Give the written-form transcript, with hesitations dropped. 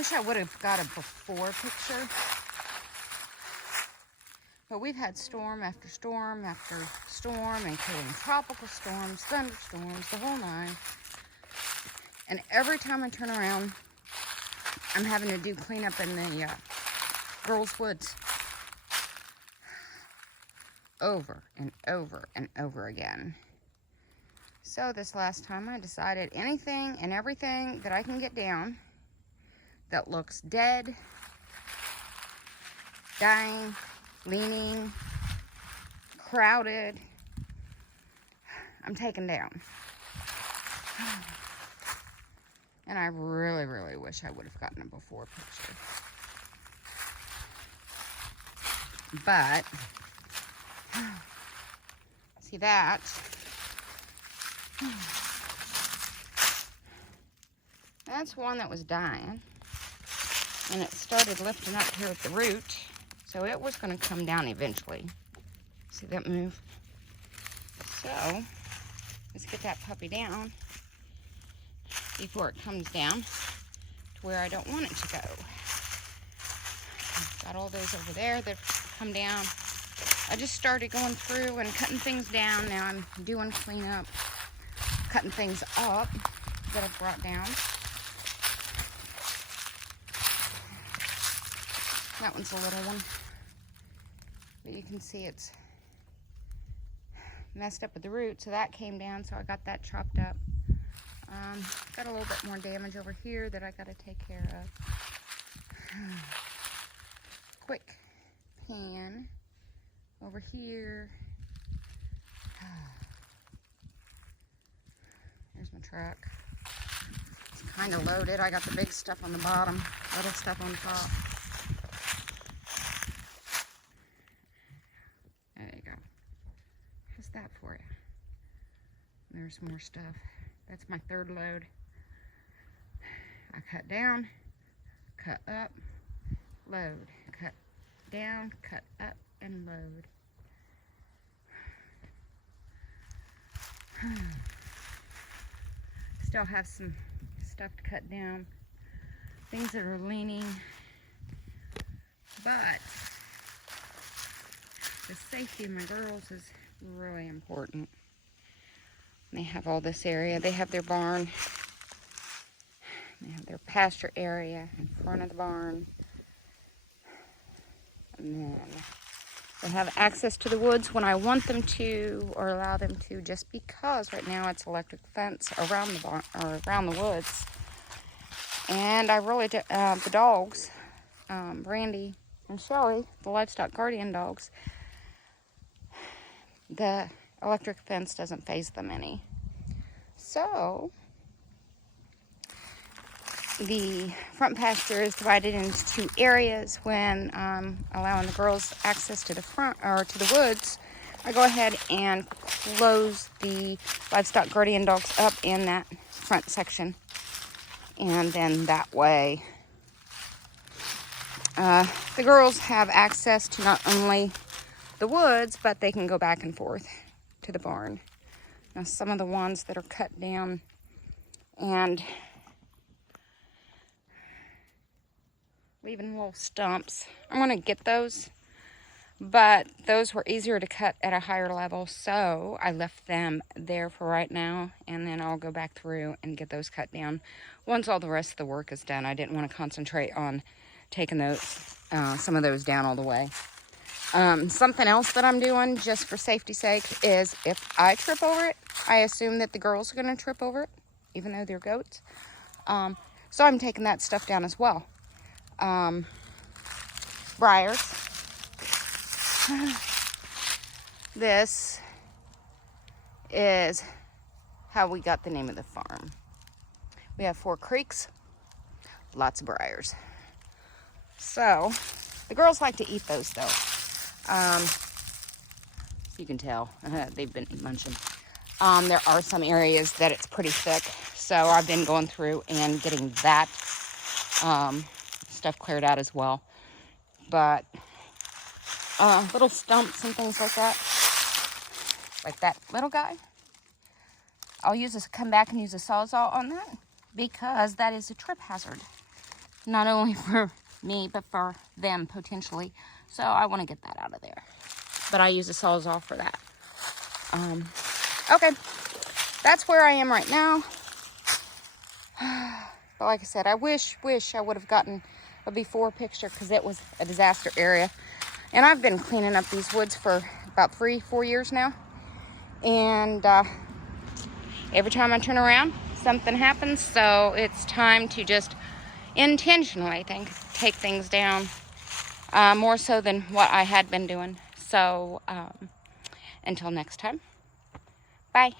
wish I would have got a before picture. But we've had storm after storm after storm, including tropical storms, thunderstorms, the whole nine. And every time I turn around, I'm having to do cleanup in the girls' woods. Over and over and over again. So this last time I decided anything and everything that I can get down that looks dead, dying, leaning, crowded, I'm taking down. And I really, really wish I would have gotten a before picture. But, see that? That's one that was dying. And it started lifting up here at the root. So it was going to come down eventually. See that move? So, let's get that puppy down before it comes down to where I don't want it to go. Got all those over there that come down. I just started going through and cutting things down. Now I'm doing cleanup, cutting things up that I've brought down. That one's a little one. But you can see it's messed up at the root, so that came down, so I got that chopped up. Got a little bit more damage over here that I got to take care of. Quick pan over here. There's my truck. It's kind of loaded. I got the big stuff on the bottom, little stuff on top. There you go. How's that for you? There's more stuff. That's my third load. I cut down, cut up, load, cut down, cut up, and load. Still have some stuff to cut down, things that are leaning, but the safety of my girls is really important. They have all this area. They have their barn. They have their pasture area in front of the barn. And then they have access to the woods when I want them to or allow them to, just because right now it's electric fence around the barn or around the woods. And I really do, the dogs, Brandy and Shelly, the livestock guardian dogs, the electric fence doesn't faze them any. So the front pasture is divided into two areas. When allowing the girls access to the front or to the woods, I go ahead and close the livestock guardian dogs up in that front section, and then that way the girls have access to not only the woods, but they can go back and forth to the barn. Now some of the ones that are cut down and leaving little stumps, I'm going to get those, but those were easier to cut at a higher level, so I left them there for right now, and then I'll go back through and get those cut down once all the rest of the work is done. I didn't want to concentrate on taking those, some of those down all the way. Something else that I'm doing just for safety's sake is if I trip over it, I assume that the girls are going to trip over it, even though they're goats. So I'm taking that stuff down as well. Briars. This is how we got the name of the farm. We have 4 creeks, lots of briars. So the girls like to eat those though. You can tell they've been munching. There are some areas that it's pretty thick, so I've been going through and getting that stuff cleared out as well. But little stumps and things like that little guy, I'll come back and use a Sawzall on that, because that is a trip hazard. not only for me, but for them potentially. So I want to get that out of there. But I use a Sawzall for that. Okay, that's where I am right now. But like I said, I wish I would have gotten a before picture, because it was a disaster area. And I've been cleaning up these woods for about 3-4 years now. And every time I turn around, something happens. So it's time to just intentionally take things down, more so than what I had been doing. So until next time, bye.